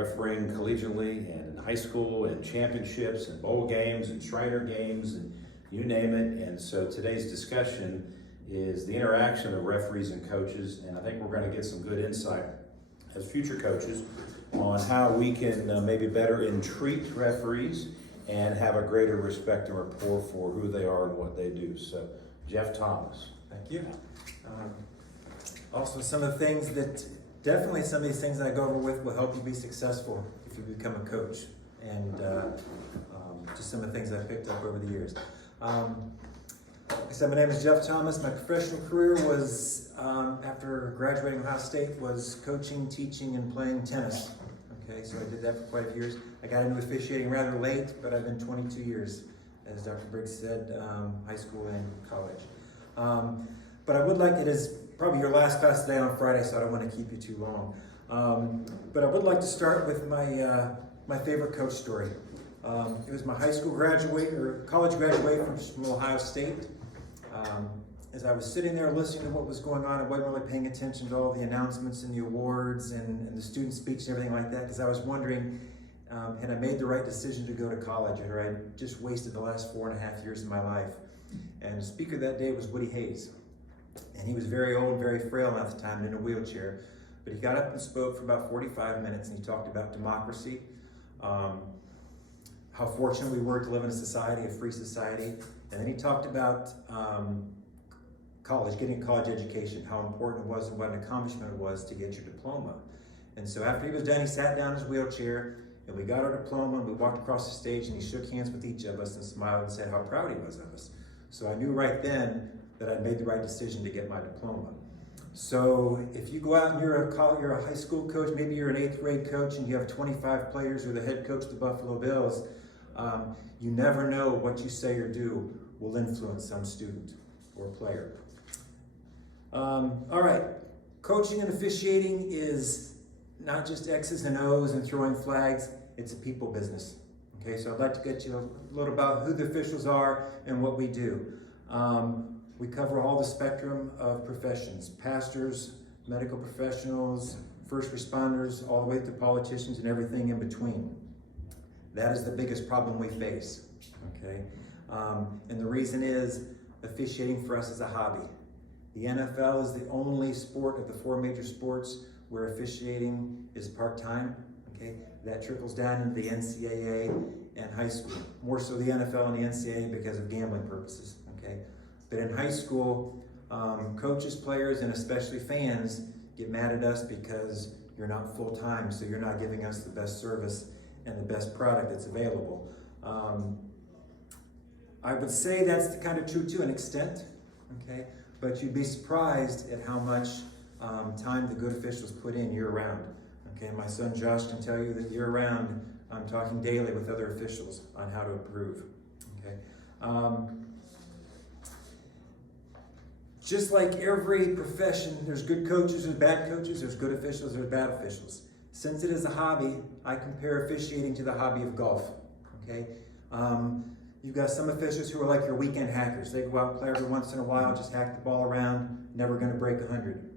refereeing collegiately and in high school and championships and bowl games and Shriner games and you name it. And so today's discussion is the interaction of referees and coaches, and I think we're going to get some good insight as future coaches on how we can maybe better entreat referees and have a greater respect and rapport for who they are and what they do. So, Jeff Thomas. Thank you. Also, some of the things that, definitely some of these things that I go over with will help you be successful if you become a coach. And just some of the things I've picked up over the years. Like I said, my name is Jeff Thomas. My professional career was, after graduating Ohio State, was coaching, teaching, and playing tennis. Okay, so I did that for quite a few years. I got into officiating rather late, but I've been 22 years, as Dr. Briggs said, high school and college. But I would like, it is probably your last class today on Friday, so I don't want to keep you too long. But I would like to start with my favorite coach story. It was my high school graduate, or college graduate from Ohio State. As I was sitting there listening to what was going on, I wasn't really paying attention to all the announcements and the awards and the student speech and everything like that, because I was wondering, had I made the right decision to go to college, or had I just wasted the last 4.5 years of my life? And the speaker that day was Woody Hayes. And he was very old, very frail at the time, in a wheelchair. But he got up and spoke for about 45 minutes, and he talked about democracy, how fortunate we were to live in a society, a free society. And then he talked about college, getting a college education, how important it was and what an accomplishment it was to get your diploma. And so after he was done, he sat down in his wheelchair, and we got our diploma, and we walked across the stage, and he shook hands with each of us and smiled and said how proud he was of us. So I knew right then that I'd made the right decision to get my diploma. So if you go out and you're a high school coach, maybe you're an 8th grade coach and you have 25 players, or the head coach of the Buffalo Bills, you never know what you say or do will influence some student or player. All right, coaching and officiating is not just X's and O's and throwing flags, it's a people business. Okay, so I'd like to get you a little about who the officials are and what we do. We cover all the spectrum of professions: pastors, medical professionals, first responders, all the way to politicians and everything in between. That is the biggest problem we face, okay? And the reason is officiating for us is a hobby. The NFL is the only sport of the 4 major sports where officiating is part-time, okay? That trickles down into the NCAA and high school. More so the NFL and the NCAA because of gambling purposes, okay? But in high school, coaches, players, and especially fans get mad at us because you're not full-time, so you're not giving us the best service and the best product that's available. I would say that's kind of true to an extent, okay? But you'd be surprised at how much time the good officials put in year-round. Okay, my son Josh can tell you that year-round, I'm talking daily with other officials on how to improve. Okay. Just like every profession, there's good coaches, there's bad coaches, there's good officials, there's bad officials. Since it is a hobby, I compare officiating to the hobby of golf. Okay. You've got some officials who are like your weekend hackers. They go out and play every once in a while, just hack the ball around, never going to break 100.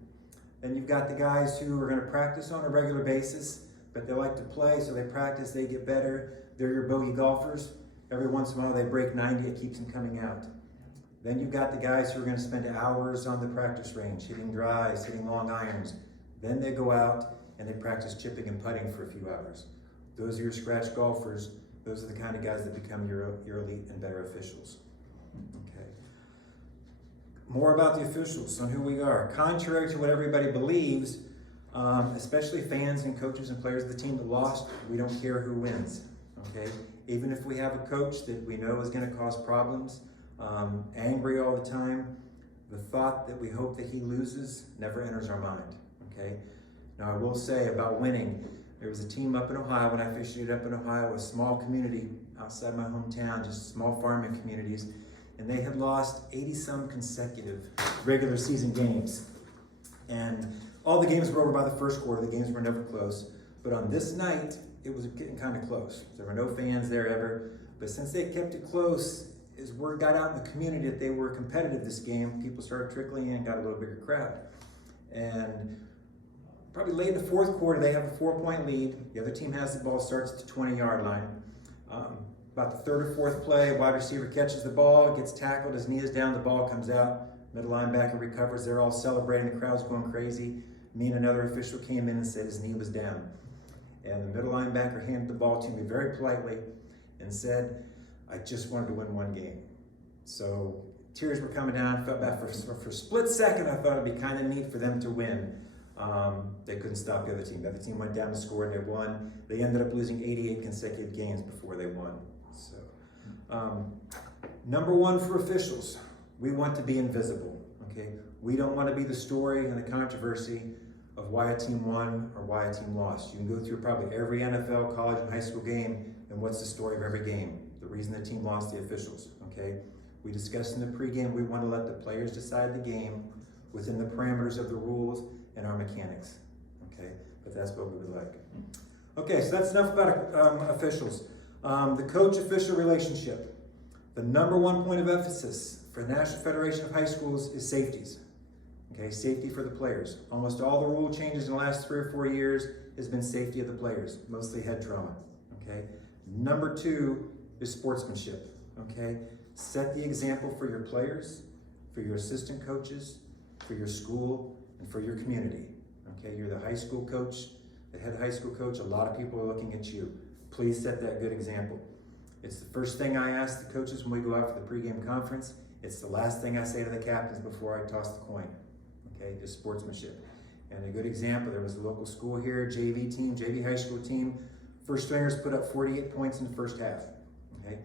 Then you've got the guys who are going to practice on a regular basis, but they like to play, so they practice, they get better. They're your bogey golfers. Every once in a while they break 90, it keeps them coming out. Then you've got the guys who are going to spend hours on the practice range, hitting drives, hitting long irons. Then they go out and they practice chipping and putting for a few hours. Those are your scratch golfers. Those are the kind of guys that become your elite and better officials. Okay. More about the officials and who we are. Contrary to what everybody believes, especially fans and coaches and players of the team that lost, we don't care who wins. Okay. Even if we have a coach that we know is going to cause problems, angry all the time, the thought that we hope that he loses never enters our mind. Okay. Now I will say about winning, there was a team up in Ohio when I officiated up in Ohio, a small community outside my hometown, just small farming communities, and they had lost 80-some consecutive regular season games. And all the games were over by the first quarter, the games were never close. But on this night, it was getting kind of close. There were no fans there ever, but since they kept it close, as word got out in the community that they were competitive this game, people started trickling in and got a little bigger crowd. And probably late in the fourth quarter, they have a 4-point lead. The other team has the ball, starts at the 20-yard line. About the third or fourth play, wide receiver catches the ball, gets tackled, his knee is down, the ball comes out. Middle linebacker recovers, they're all celebrating, the crowd's going crazy. Me and another official came in and said his knee was down. And the middle linebacker handed the ball to me very politely and said, I just wanted to win one game. So tears were coming down, felt bad for a split second. I thought it'd be kind of neat for them to win. They couldn't stop the other team. The other team went down to score and they won. They ended up losing 88 consecutive games before they won. So, number one for officials, we want to be invisible. Okay, we don't want to be the story and the controversy of why a team won or why a team lost. You can go through probably every NFL, college, and high school game, and what's the story of every game? The reason the team lost, the officials. Okay, we discussed in the pregame. We want to let the players decide the game within the parameters of the rules and our mechanics. Okay, but that's what we would like. Okay, so that's enough about officials. The coach-official relationship. The number one point of emphasis for the National Federation of High Schools is safeties. Okay, safety for the players. Almost all the rule changes in the last 3 or 4 years has been safety of the players, mostly head trauma. Okay, number two is sportsmanship. Okay, set the example for your players, for your assistant coaches, for your school, and for your community. Okay, you're the high school coach, the head high school coach. A lot of people are looking at you. Please set that good example. It's the first thing I ask the coaches when we go out for the pregame conference. It's the last thing I say to the captains before I toss the coin. Okay, just sportsmanship. And a good example, there was a local school here, JV team, JV high school team. First stringers put up 48 points in the first half. Okay,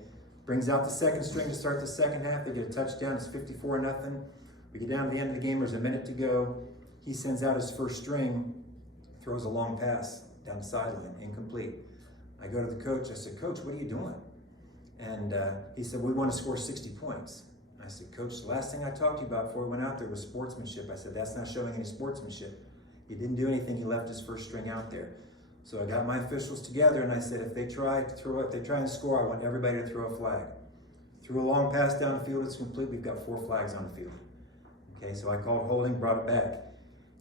brings out the second string to start the second half. They get a touchdown, it's 54-0. We get down to the end of the game, there's a minute to go. He sends out his first string, throws a long pass down the sideline, incomplete. I go to the coach, I said, Coach, what are you doing? And he said, we want to score 60 points. I said, Coach, the last thing I talked to you about before we went out there was sportsmanship. I said, that's not showing any sportsmanship. He didn't do anything, he left his first string out there. So I got my officials together and I said, if they try and score, I want everybody to throw a flag. Threw a long pass down the field, it's complete, we've got 4 flags on the field. Okay, so I called holding, brought it back.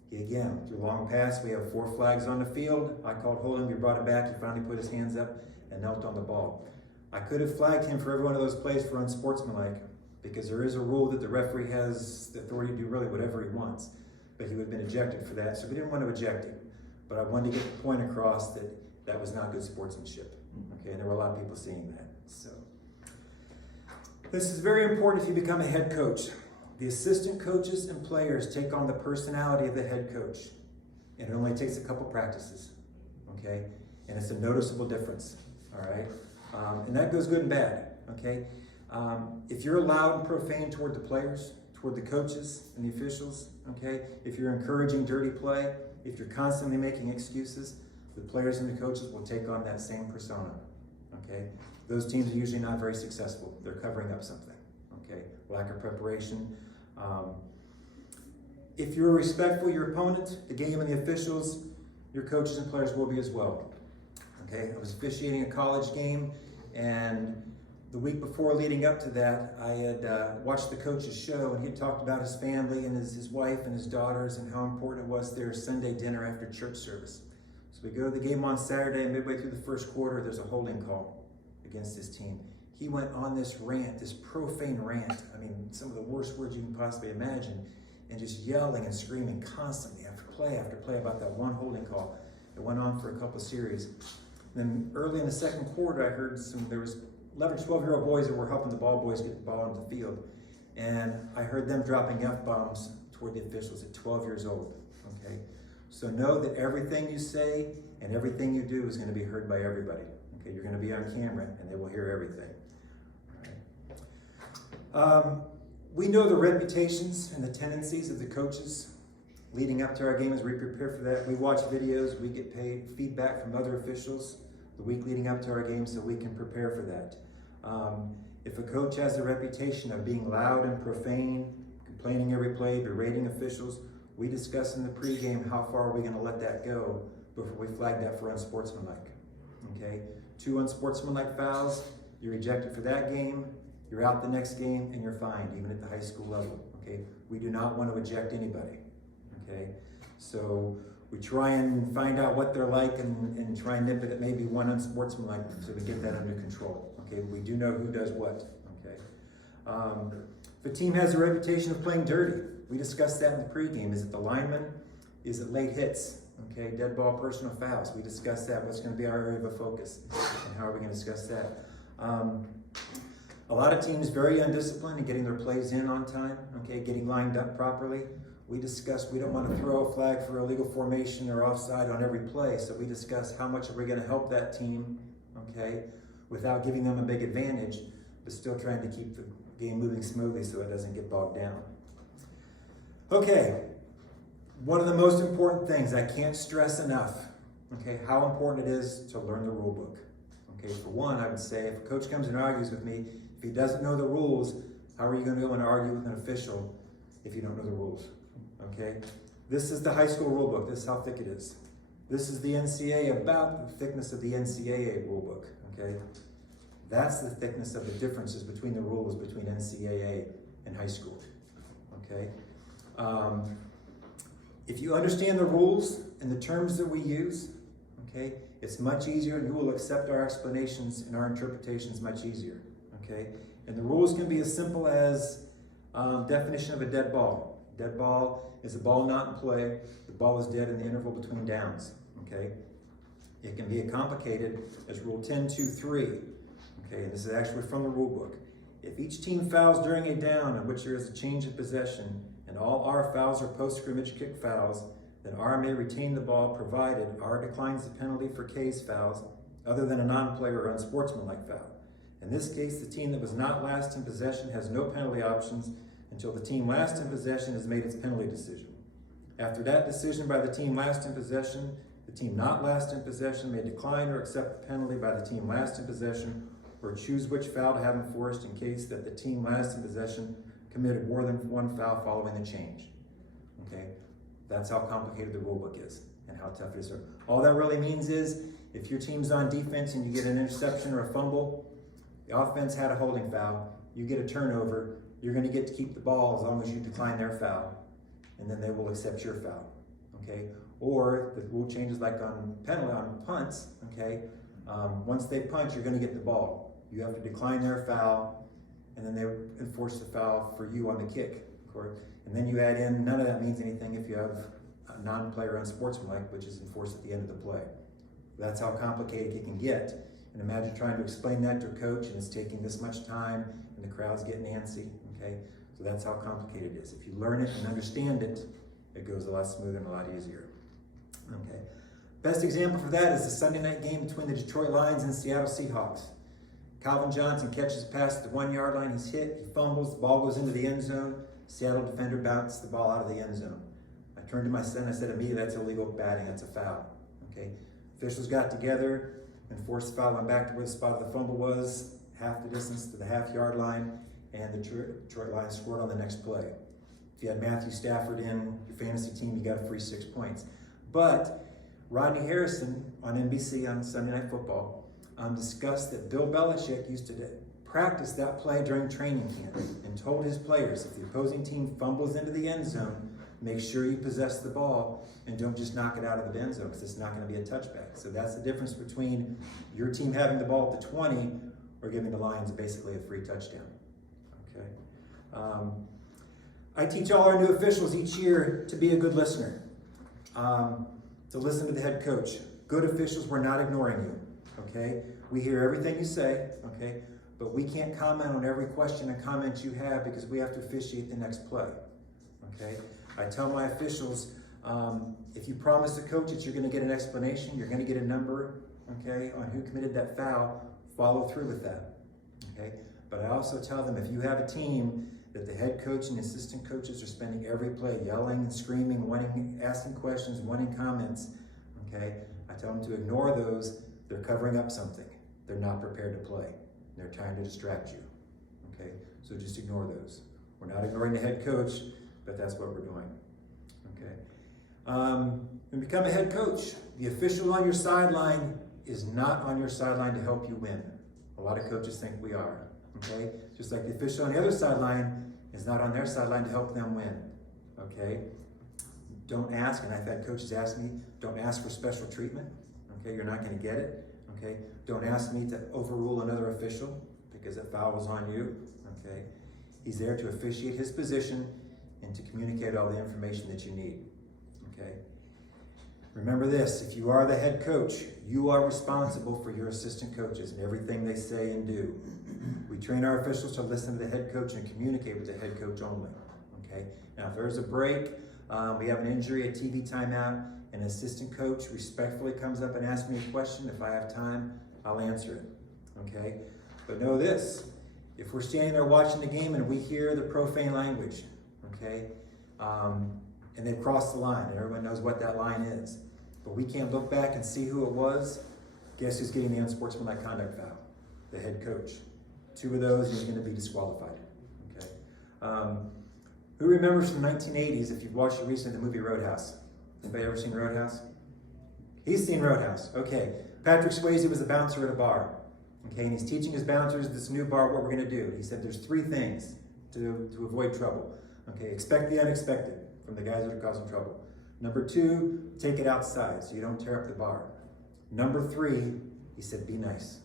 He again, threw a long pass, we have 4 flags on the field. I called holding, we brought it back, he finally put his hands up and knelt on the ball. I could have flagged him for every one of those plays for unsportsmanlike, because there is a rule that the referee has the authority to do really whatever he wants, but he would have been ejected for that, so we didn't want to eject him. But I wanted to get the point across that that was not good sportsmanship. Okay, and there were a lot of people seeing that. So this is very important if you become a head coach. The assistant coaches and players take on the personality of the head coach, and it only takes a couple practices. Okay, and it's a noticeable difference. All right, and that goes good and bad. Okay, if you're loud and profane toward the players, toward the coaches and the officials, okay, if you're encouraging dirty play, if you're constantly making excuses, the players and the coaches will take on that same persona. Okay, those teams are usually not very successful. They're covering up something. Okay, lack of preparation. If you're respectful of your opponent, the game and the officials, your coaches and players will be as well. Okay, I was officiating a college game, and the week before leading up to that, I had watched the coach's show, and he had talked about his family and his wife and his daughters and how important it was their Sunday dinner after church service. So we go to the game on Saturday, and midway through the first quarter, there's a holding call against his team. He went on this rant, this profane rant. I mean, some of the worst words you can possibly imagine, and just yelling and screaming constantly after play about that one holding call. It went on for a couple of series. Then early in the second quarter, I heard there was 11, 12-year-old boys that were helping the ball boys get the ball onto the field. And I heard them dropping F-bombs toward the officials at 12 years old, okay? So know that everything you say and everything you do is gonna be heard by everybody, okay? You're gonna be on camera and they will hear everything, all right? We know the reputations and the tendencies of the coaches leading up to our game as we prepare for that. We watch videos, we get paid feedback from other officials the week leading up to our game so we can prepare for that. If a coach has a reputation of being loud and profane, complaining every play, berating officials, we discuss in the pregame how far are we going to let that go before we flag that for unsportsmanlike. Okay, 2 unsportsmanlike fouls, you're ejected for that game, you're out the next game, and you're fined, even at the high school level. Okay, we do not want to eject anybody. Okay, so We try and find out what they're like and try and nip it at maybe one unsportsmanlike so we get that under control. Okay, we do know who does what. Okay, if a team has a reputation of playing dirty, we discussed that in the pregame. Is it the lineman? Is it late hits? Okay, dead ball, personal fouls. We discussed that. What's going to be our area of focus, and how are we going to discuss that? A lot of teams very undisciplined in getting their plays in on time. Okay, getting lined up properly. We discussed we don't want to throw a flag for illegal formation or offside on every play, so we discussed how much are we going to help that team, okay, without giving them a big advantage, but still trying to keep the game moving smoothly so it doesn't get bogged down. Okay, one of the most important things I can't stress enough, okay, how important it is to learn the rule book. Okay, for one, I would say if a coach comes and argues with me, if he doesn't know the rules, how are you going to go and argue with an official if you don't know the rules? Okay, this is the high school rule book. This is how thick it is. This is the NCAA, about the thickness of the NCAA rule book. Okay, that's the thickness of the differences between the rules between NCAA and high school. Okay, if you understand the rules and the terms that we use, okay, it's much easier, and you will accept our explanations and our interpretations much easier. Okay, and the rules can be as simple as definition of a dead ball. Dead ball is a ball not in play. The ball is dead in the interval between downs. Okay, it can be as complicated as Rule 10.2.3. Okay, and this is actually from the rule book. If each team fouls during a down in which there is a change of possession, and all R fouls are post-scrimmage kick fouls, then R may retain the ball provided R declines the penalty for K's fouls other than a non-player or unsportsmanlike foul. In this case, the team that was not last in possession has no penalty options until the team last in possession has made its penalty decision. After that decision by the team last in possession, the team not last in possession may decline or accept the penalty by the team last in possession, or choose which foul to have enforced in case that the team last in possession committed more than one foul following the change. Okay, that's how complicated the rule book is and how tough it is. All that really means is if your team's on defense and you get an interception or a fumble, the offense had a holding foul, you get a turnover, you're going to get to keep the ball as long as you decline their foul, and then they will accept your foul. Okay, or the rule changes like on punts. Okay, once they punt, you're going to get the ball. You have to decline their foul, and then they enforce the foul for you on the kick. And then you add in, none of that means anything if you have a non-player unsportsmanlike, which is enforced at the end of the play. That's how complicated it can get. And imagine trying to explain that to a coach, and it's taking this much time, and the crowd's getting antsy. Okay, so that's how complicated it is. If you learn it and understand it, it goes a lot smoother and a lot easier. Okay, best example for that is the Sunday night game between the Detroit Lions and Seattle Seahawks. Calvin Johnson catches a pass at the 1 yard line. He's hit, he fumbles, the ball goes into the end zone. Seattle defender bounced the ball out of the end zone. I turned to my son, I said immediately, that's illegal batting, that's a foul. Okay, officials got together and forced the foul, went back to where the spot of the fumble was, half the distance to the half-yard line, and the Detroit Lions scored on the next play. If you had Matthew Stafford in your fantasy team, you got a free 6 points. But Rodney Harrison on NBC on Sunday Night Football discussed that Bill Belichick used to practice that play during training camp and told his players, if the opposing team fumbles into the end zone, make sure you possess the ball and don't just knock it out of the end zone because it's not going to be a touchback. So that's the difference between your team having the ball at the 20 or giving the Lions basically a free touchdown. Okay. I teach all our new officials each year to be a good listener, to listen to the head coach. Good officials, we're not ignoring you. Okay, we hear everything you say. Okay, but we can't comment on every question and comment you have because we have to officiate the next play. Okay, I tell my officials, if you promise the coach that you're going to get an explanation, you're going to get a number, okay, on who committed that foul, follow through with that. Okay, but I also tell them if you have a team that the head coach and assistant coaches are spending every play yelling and screaming, asking questions, wanting comments, okay, I tell them to ignore those. They're covering up something. They're not prepared to play. They're trying to distract you. Okay, so just ignore those. We're not ignoring the head coach, but that's what we're doing. Okay, when you become a head coach, the official on your sideline is not on your sideline to help you win. A lot of coaches think we are. Okay, just like the official on the other sideline is not on their sideline to help them win. Okay, Don't ask, and I've had coaches ask me, don't ask for special treatment. Okay, you're not going to get it. Okay, don't ask me to overrule another official because that foul was on you. Okay, he's there to officiate his position and to communicate all the information that you need. Okay, remember this: if you are the head coach, you are responsible for your assistant coaches and everything they say and do. We train our officials to listen to the head coach and communicate with the head coach only. Okay, now if there's a break, we have an injury, a TV timeout, an assistant coach respectfully comes up and asks me a question. If I have time, I'll answer it. Okay, but know this: if we're standing there watching the game and we hear the profane language, okay, and they've crossed the line, and everyone knows what that line is, but we can't look back and see who it was, guess who's getting the unsportsmanlike conduct foul? The head coach. 2 of those, and he's going to be disqualified. Okay. Who remembers from the 1980s, if you've watched it recently, the movie Roadhouse? Anybody ever seen Roadhouse? He's seen Roadhouse. Okay. Patrick Swayze was a bouncer at a bar. Okay, and he's teaching his bouncers this new bar what we're going to do. He said there's 3 things to avoid trouble. Okay, expect the unexpected from the guys that are causing trouble. Number 2, take it outside so you don't tear up the bar. Number 3, he said, be nice.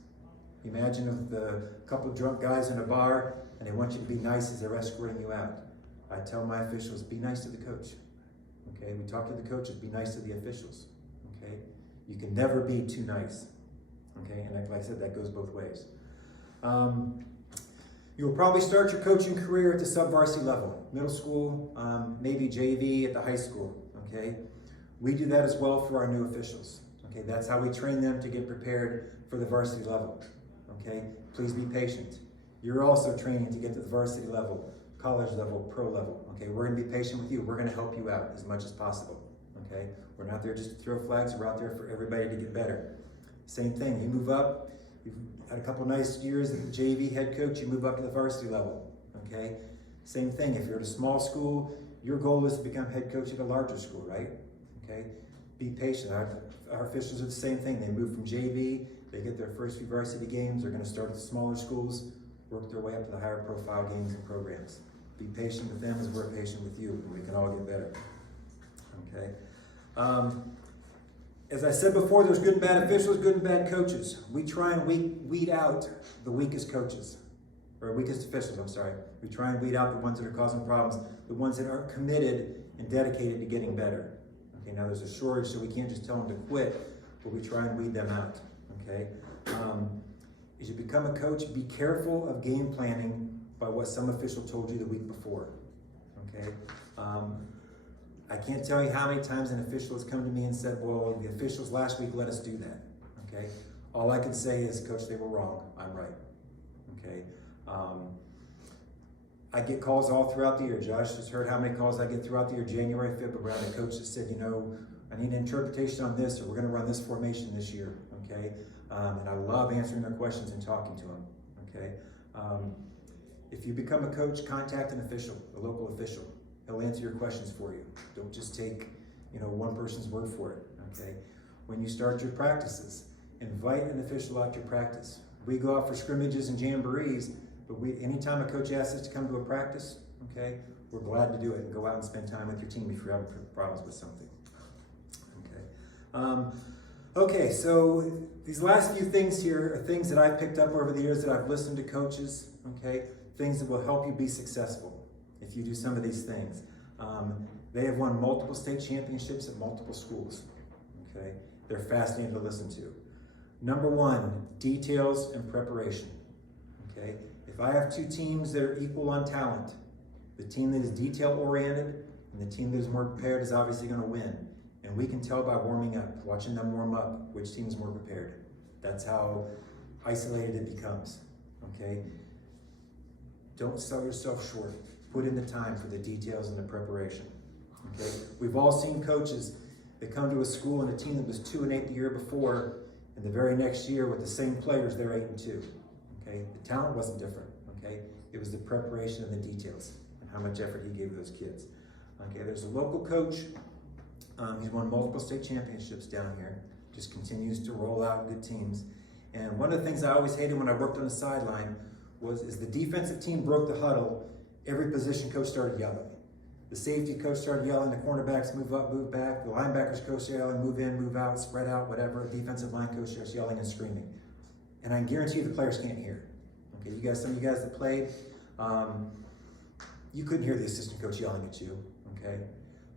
Imagine if a couple of drunk guys in a bar and they want you to be nice as they're escorting you out. I tell my officials, be nice to the coach. Okay, we talk to the coaches, be nice to the officials. Okay, you can never be too nice. Okay, and like I said, that goes both ways. You'll probably start your coaching career at the sub-varsity level, middle school, maybe JV at the high school. Okay, we do that as well for our new officials. Okay, that's how we train them to get prepared for the varsity level. Okay, please be patient. You're also training to get to the varsity level, college level, pro level. Okay, we're going to be patient with you. We're going to help you out as much as possible. Okay, we're not there just to throw flags. We're out there for everybody to get better. Same thing. You move up. You've had a couple nice years as a JV head coach. You move up to the varsity level. Okay, same thing. If you're at a small school, your goal is to become head coach at a larger school, right? Okay, be patient. Our officials are the same thing. They move from JV. They get their first few varsity games. They're going to start at the smaller schools, work their way up to the higher profile games and programs. Be patient with them as we're patient with you, and we can all get better. Okay. As I said before, there's good and bad officials, good and bad coaches. We try and weed out the weakest coaches, or weakest officials, I'm sorry. We try and weed out the ones that are causing problems, the ones that aren't committed and dedicated to getting better. Okay, now there's a shortage, so we can't just tell them to quit, but we try and weed them out. Okay, as you become a coach, be careful of game planning by what some official told you the week before. Okay, I can't tell you how many times an official has come to me and said, well, the officials last week let us do that. Okay, all I can say is, Coach, they were wrong. I'm right. Okay, I get calls all throughout the year. Josh has heard how many calls I get throughout the year, January, February. The coach that said, you know, I need an interpretation on this, or we're going to run this formation this year. Okay, and I love answering their questions and talking to them. Okay, if you become a coach, contact an official, a local official. He'll answer your questions for you. Don't just take, one person's word for it. Okay, when you start your practices, invite an official out to your practice. We go out for scrimmages and jamborees, but anytime a coach asks us to come to a practice, okay, we're glad to do it and go out and spend time with your team if you're having problems with something. Okay. Okay, so these last few things here are things that I've picked up over the years that I've listened to coaches, okay, things that will help you be successful if you do some of these things. They have won multiple state championships at multiple schools, okay? They're fascinating to listen to. Number 1, details and preparation, okay? If I have 2 teams that are equal on talent, the team that is detail-oriented and the team that is more prepared is obviously going to win. And we can tell by warming up, watching them warm up, which team's more prepared. That's how isolated it becomes, okay? Don't sell yourself short. Put in the time for the details and the preparation, okay? We've all seen coaches that come to a school and a team that was 2-8 the year before, and the very next year with the same players, they're 8-2, okay? The talent wasn't different, okay? It was the preparation and the details and how much effort he gave those kids. Okay, there's a local coach. He's won multiple state championships down here, just continues to roll out good teams. And one of the things I always hated when I worked on the sideline is the defensive team broke the huddle, every position coach started yelling. The safety coach started yelling, the cornerbacks move up, move back. The linebackers coach yelling, move in, move out, spread out, whatever. Defensive line coach starts yelling and screaming. And I can guarantee you the players can't hear. Okay, you guys, some of you guys that played, you couldn't hear the assistant coach yelling at you, okay?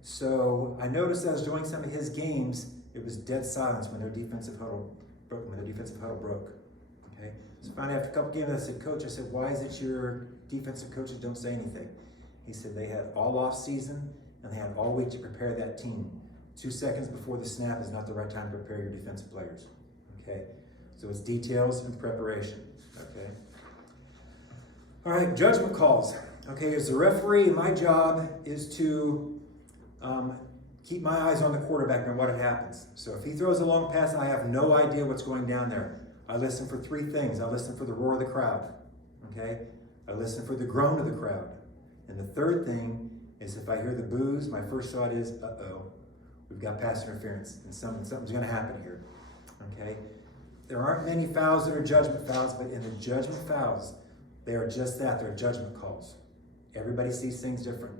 So I noticed as during some of his games, it was dead silence when their defensive huddle broke, okay? So finally after a couple games, I said, Coach, I said, why is it your defensive coaches don't say anything? He said they had all off season and they had all week to prepare that team. 2 seconds before the snap is not the right time to prepare your defensive players, okay? So it's details and preparation, okay? All right, judgment calls. Okay, as the referee, my job is to keep my eyes on the quarterback and what happens. So if he throws a long pass and I have no idea what's going down there, I listen for 3 things. I listen for the roar of the crowd, okay? I listen for the groan of the crowd. And the third thing is if I hear the boos, my first thought is, uh-oh, we've got pass interference and something's gonna happen here, okay? There aren't many fouls that are judgment fouls, but in the judgment fouls, they are just that, they're judgment calls. Everybody sees things different.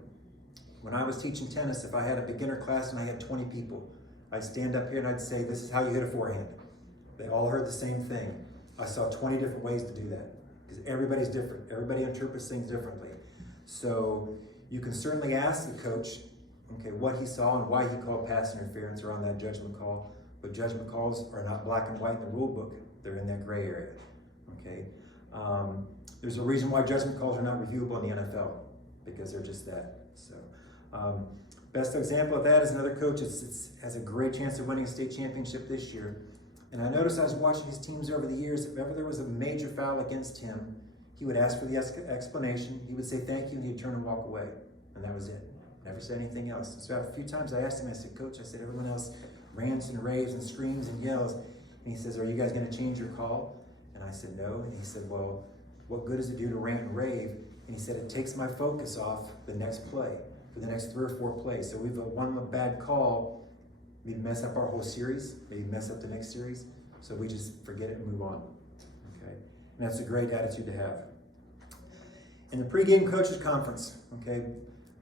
When I was teaching tennis, if I had a beginner class and I had 20 people, I'd stand up here and I'd say, this is how you hit a forehand. They all heard the same thing. I saw 20 different ways to do that because everybody's different. Everybody interprets things differently. So you can certainly ask the coach, okay, what he saw and why he called pass interference or on that judgment call. But judgment calls are not black and white in the rule book. They're in that gray area, okay? There's a reason why judgment calls are not reviewable in the NFL because they're just that. So, best example of that is another coach that has a great chance of winning a state championship this year. And I noticed I was watching his teams over the years, if ever there was a major foul against him, he would ask for the explanation, he would say thank you, and he'd turn and walk away. And that was it. Never said anything else. So a few times I asked him, I said, Coach, I said, everyone else rants and raves and screams and yells. And he says, are you guys gonna change your call? And I said, no. And he said, well, what good does it do to rant and rave? And he said, it takes my focus off the next play, for the next 3 or 4 plays. So we've got one bad call, maybe mess up our whole series, maybe mess up the next series. So we just forget it and move on, okay? And that's a great attitude to have. In the pregame coaches conference, okay,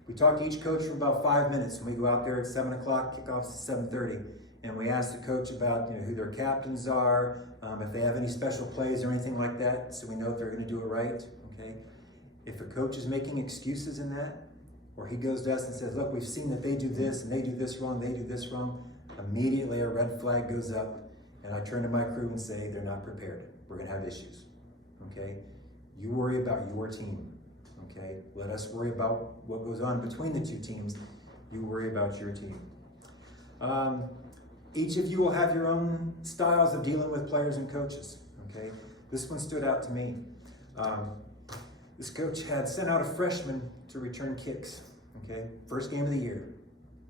we talk to each coach for about 5 minutes, and we go out there at 7 o'clock, kickoff's at 7:30, and we ask the coach about who their captains are, if they have any special plays or anything like that, so we know if they're gonna do it right, okay? If a coach is making excuses in that, or he goes to us and says, look, we've seen that they do this, and they do this wrong, they do this wrong, immediately a red flag goes up, and I turn to my crew and say, they're not prepared. We're gonna have issues, okay? You worry about your team, okay? Let us worry about what goes on between the 2 teams. You worry about your team. Each of you will have your own styles of dealing with players and coaches, okay? This one stood out to me. This coach had sent out a freshman to return kicks, okay? First game of the year.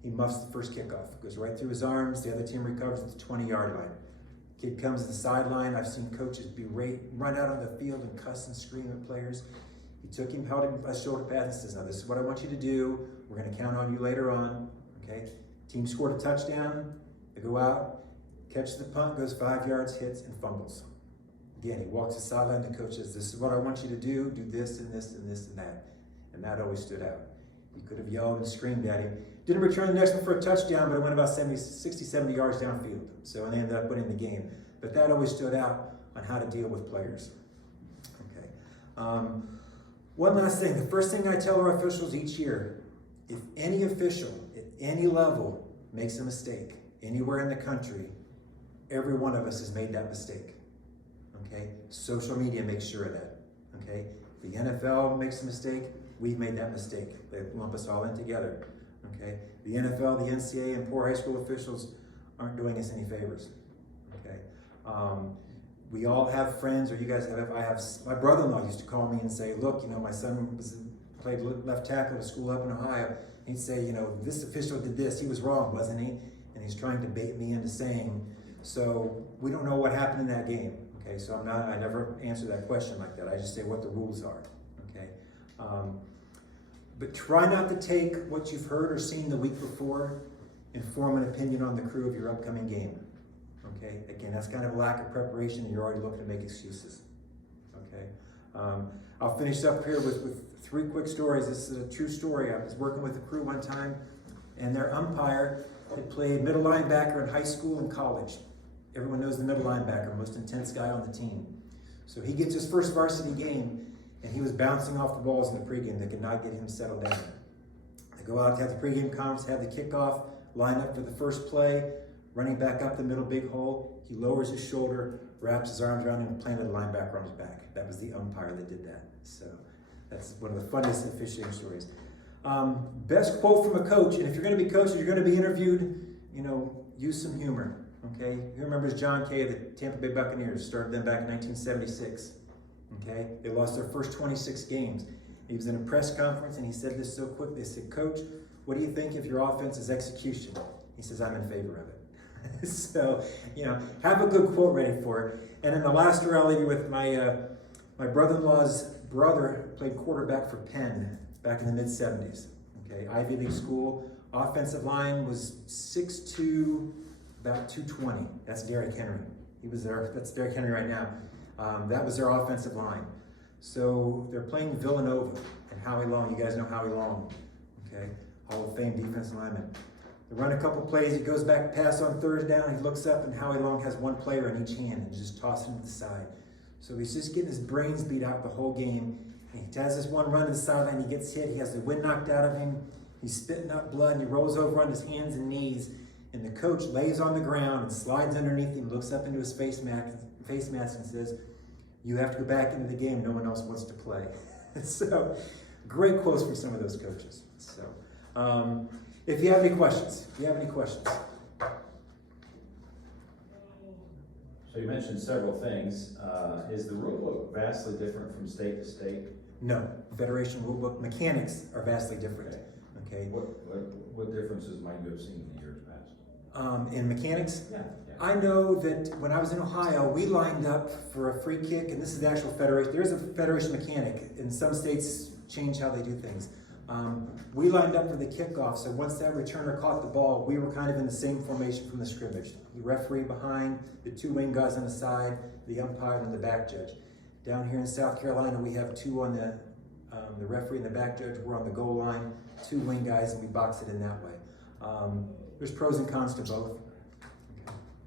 He muffs the first kickoff, goes right through his arms, the other team recovers at the 20-yard line. Kid comes to the sideline. I've seen coaches run out on the field and cuss and scream at players. He took him, held him by shoulder pad and says, now this is what I want you to do. We're gonna count on you later on, okay? Team scored a touchdown. They go out, catch the punt, goes 5 yards, hits, and fumbles. Again, he walks the sideline, the coach says, this is what I want you to do this and this and this and that. And that always stood out. He could have yelled and screamed at him. Didn't return the next one for a touchdown, but it went about 60, 70 yards downfield. So they ended up winning the game. But that always stood out on how to deal with players. Okay. One last thing. The first thing I tell our officials each year, if any official at any level makes a mistake, anywhere in the country, every one of us has made that mistake. Okay? Social media makes sure of that. Okay? If the NFL makes a mistake, we've made that mistake. They lump us all in together. Okay? The NFL, the NCAA, and poor high school officials aren't doing us any favors. Okay? We all have friends, or you guys have. My brother-in-law used to call me and say, look, my son played left tackle at a school up in Ohio. He'd say, this official did this. He was wrong, wasn't he? And he's trying to bait me into saying, so we don't know what happened in that game. Okay, so I never answer that question like that. I just say what the rules are. Okay. But try not to take what you've heard or seen the week before and form an opinion on the crew of your upcoming game. Okay, again, that's kind of a lack of preparation and you're already looking to make excuses. Okay, I'll finish up here with 3 quick stories. This is a true story. I was working with a crew one time, and their umpire had played middle linebacker in high school and college. Everyone knows the middle linebacker, most intense guy on the team. So he gets his first varsity game, and he was bouncing off the balls in the pregame. They could not get him settled down. They go out, have the pregame conference, have the kickoff, line up for the first play, running back up the middle big hole. He lowers his shoulder, wraps his arms around him, and planted the linebacker on his back. That was the umpire that did that. So that's one of the funniest officiating stories. Best quote from a coach, and if you're going to be coached, you're going to be interviewed, use some humor. Okay, who remembers John Kay of the Tampa Bay Buccaneers? Started them back in 1976. Okay, they lost their first 26 games. He was in a press conference and he said this so quick. They said, "Coach, what do you think of your offense's execution?" He says, "I'm in favor of it." So, have a good quote ready for it. And then the last story I'll leave you with, my brother-in-law's brother played quarterback for Penn back in the mid-70s. Okay, Ivy League school. Offensive line was 6'2", about 220. That's Derrick Henry. That's Derrick Henry right now. That was their offensive line. So they're playing Villanova and Howie Long. You guys know Howie Long, okay? Hall of Fame defensive lineman. They run a couple plays. He goes back, pass on third down. He looks up, and Howie Long has one player in each hand and just tossing him to the side. So he's just getting his brains beat out the whole game. And he has this one run to the sideline. He gets hit. He has the wind knocked out of him. He's spitting up blood, and he rolls over on his hands and knees. And the coach lays on the ground and slides underneath him, looks up into his face mask and says, "You have to go back into the game. No one else wants to play." So, great quotes from some of those coaches. So, if you have any questions, So you mentioned several things. Is the rule book vastly different from state to state? No. Federation rulebook mechanics are vastly different. Okay. What differences might you have seen in years past? In mechanics? Yeah. I know that when I was in Ohio, we lined up for a free kick, and this is the actual federation. There's a federation mechanic, and some states change how they do things. We lined up for the kickoff, so once that returner caught the ball, we were kind of in the same formation from the scrimmage. The referee behind, the 2 wing guys on the side, the umpire, and the back judge. Down here in South Carolina, we have 2 on the referee and the back judge. We're on the goal line, 2 wing guys, and we box it in that way. There's pros and cons to both.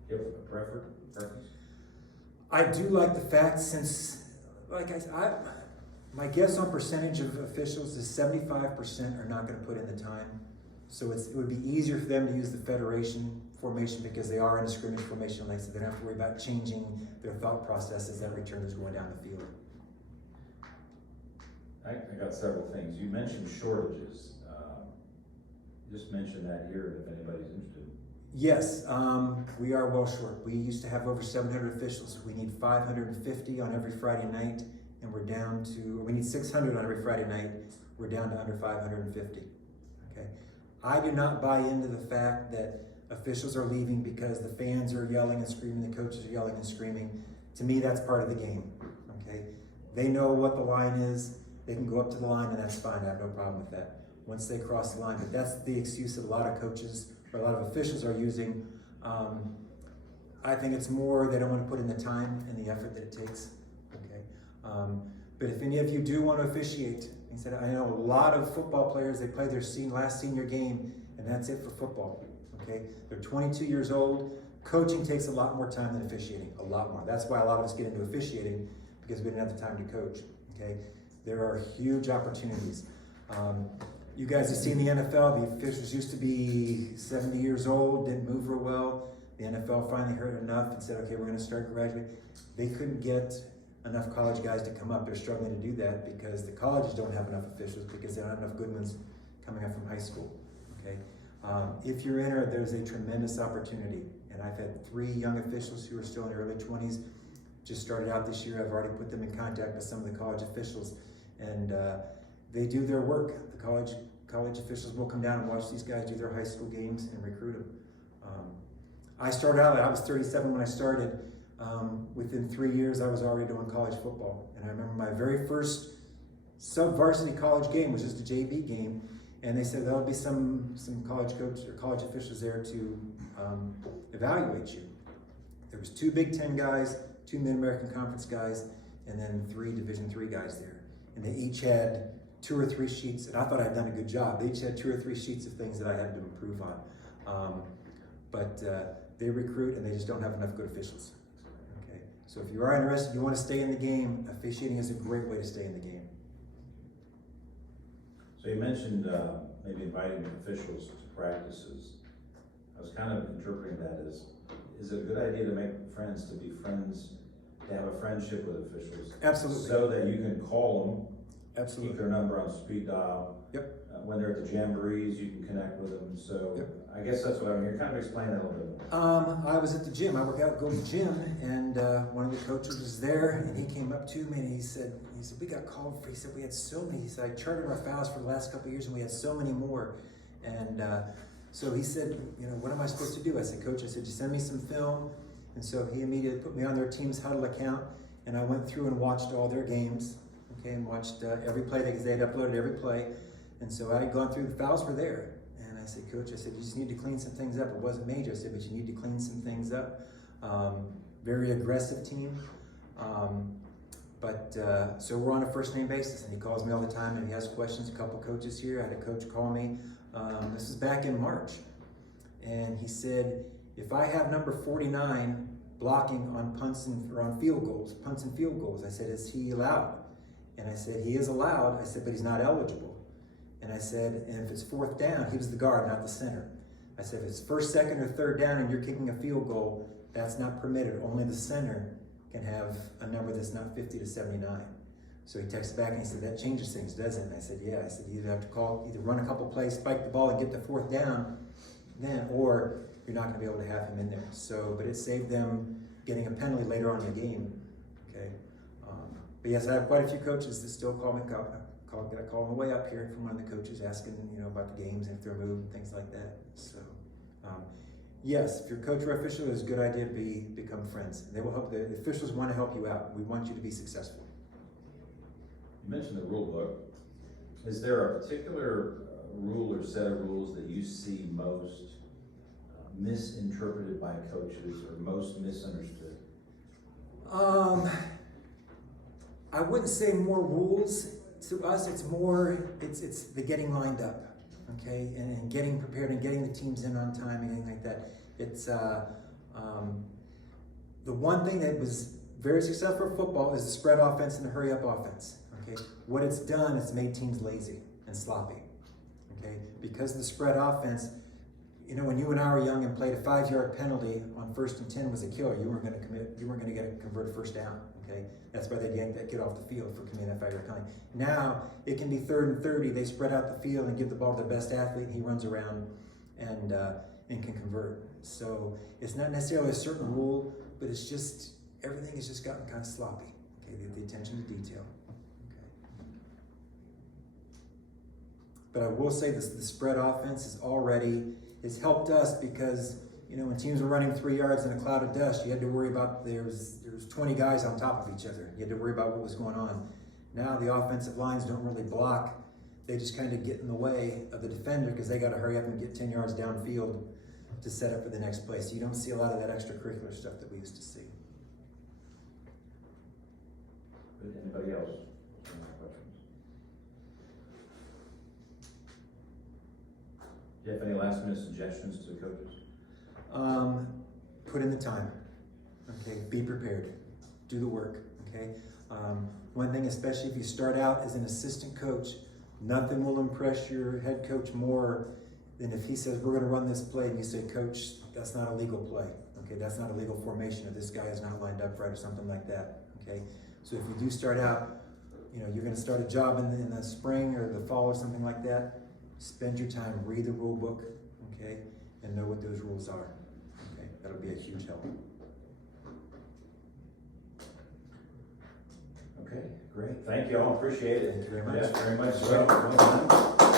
You have a preference? I do like the fact, since, my guess on percentage of officials is 75% are not going to put in the time. So it would be easier for them to use the federation formation because they are in a scrimmage formation, so they don't have to worry about changing their thought process as that returner is going down the field. I got several things. You mentioned shortages. Just mention that here if anybody's interested. Yes, we are well short. We used to have over 700 officials. We need 550 on every Friday night, and we need 600 on every Friday night. We're down to under 550. Okay, I do not buy into the fact that officials are leaving because the fans are yelling and screaming, the coaches are yelling and screaming. To me, that's part of the game. Okay, they know what the line is. They can go up to the line, and that's fine. I have no problem with that once they cross the line. But that's the excuse that a lot of coaches or a lot of officials are using. I think it's more they don't want to put in the time and the effort that it takes. Okay, but if any of you do want to officiate, he said, I know a lot of football players, they play their last senior game, and that's it for football. Okay, they're 22 years old. Coaching takes a lot more time than officiating, a lot more. That's why a lot of us get into officiating, because we didn't have the time to coach. Okay, there are huge opportunities. You guys have seen the NFL. The officials used to be 70 years old, didn't move real well. The NFL finally heard enough and said, okay, we're going to start graduating. They couldn't get enough college guys to come up. They're struggling to do that because the colleges don't have enough officials because they don't have enough good ones coming up from high school. Okay, if you're in it, there's a tremendous opportunity. And I've had 3 young officials who are still in their early 20s, just started out this year. I've already put them in contact with some of the college officials, and they do their work. The college officials will come down and watch these guys do their high school games and recruit them. I started out, I was 37 when I started. Within 3 years, I was already doing college football. And I remember my very first sub-varsity college game, which is the JV game, and they said there'll be some college coaches or college officials there to evaluate you. There was 2 Big Ten guys, 2 Mid-American Conference guys, and then 3 Division III guys there. And they each had 2 or 3 sheets, and I thought I'd done a good job. They each had 2 or 3 sheets of things that I had to improve on. But they recruit and they just don't have enough good officials. Okay, so if you are interested, you want to stay in the game, officiating is a great way to stay in the game. So you mentioned maybe inviting officials to practices. I was kind of interpreting that as, is it a good idea to make friends, to be friends, to have a friendship with officials? Absolutely. So that you can call them, Absolutely. keep their number on speed dial. Yep. When they're at the jamborees, you can connect with them. So Yep. I guess that's what I'm here. Kind of explain that a little bit. I was at the gym. I go to the gym, and one of the coaches was there, and he came up to me and he said, we got called for. He said we had so many. He said I charted our fouls for the last couple of years, and we had so many more. And so he said, what am I supposed to do? I said, Coach, just send me some film. And so he immediately put me on their team's huddle account, and I went through and watched all their games. Okay, and watched every play because they had uploaded every play. And so I had gone through, the fouls were there. And I said, Coach, you just need to clean some things up. It wasn't major. I said, but you need to clean some things up. Very aggressive team. So we're on a first name basis, and he calls me all the time and he has questions. A couple coaches here. I had a coach call me. This is back in March. And he said, if I have number 49 blocking on punts or on field goals, I said, is he allowed? And I said, he is allowed. I said, but he's not eligible. And I said, and if it's 4th down, he was the guard, not the center. I said, if it's 1st, 2nd, or 3rd down and you're kicking a field goal, that's not permitted. Only the center can have a number that's not 50 to 79. So he texted back and he said, that changes things, doesn't it? And I said, yeah. I said, you either have to either run a couple plays, spike the ball and get the 4th down, or you're not going to be able to have him in there. So, but it saved them getting a penalty later on in the game. Okay. But yes, I have quite a few coaches that still call me. Got a call on the way up here from one of the coaches asking, about the games and if they're moved and things like that. So, yes, if you're coach or official, it's a good idea to become friends. They will help. The officials want to help you out. We want you to be successful. You mentioned the rule book. Is there a particular rule or set of rules that you see most misinterpreted by coaches or most misunderstood? I wouldn't say more rules. To us, it's more, it's the getting lined up, okay, and getting prepared and getting the teams in on time and anything like that. It's the one thing that was very successful for football is the spread offense and the hurry up offense. Okay, what it's done, it's made teams lazy and sloppy. Okay, because of the spread offense, when you and I were young and played a 5-yard penalty on 1st and 10 was a killer. You weren't going to get a converted 1st down. Okay, that's why they yanked that kid off the field for committing that 5-yard penalty. Now it can be 3rd and 30. They spread out the field and give the ball to the best athlete, and he runs around and can convert. So it's not necessarily a certain rule, but it's just everything has just gotten kind of sloppy. Okay, the attention to detail. Okay. But I will say this: the spread offense has helped us because when teams were running 3 yards in a cloud of dust, you had to worry about there was 20 guys on top of each other. You had to worry about what was going on. Now the offensive lines don't really block. They just kind of get in the way of the defender because they got to hurry up and get 10 yards downfield to set up for the next play. So you don't see a lot of that extracurricular stuff that we used to see. Anybody else? Any questions? Do you have any last minute suggestions to the coaches? Put in the time. Okay, be prepared. Do the work. Okay. One thing, especially if you start out as an assistant coach, nothing will impress your head coach more than if he says, we're going to run this play, and you say, Coach, that's not a legal play. Okay, that's not a legal formation, or this guy is not lined up right, or something like that. Okay, so if you do start out, you're going to start a job in the spring or the fall or something like that, spend your time, read the rule book, okay, and know what those rules are. Okay, that'll be a huge help. Okay, great. Thank you all. Appreciate it. Thank you very much. Yes, very much. Well done.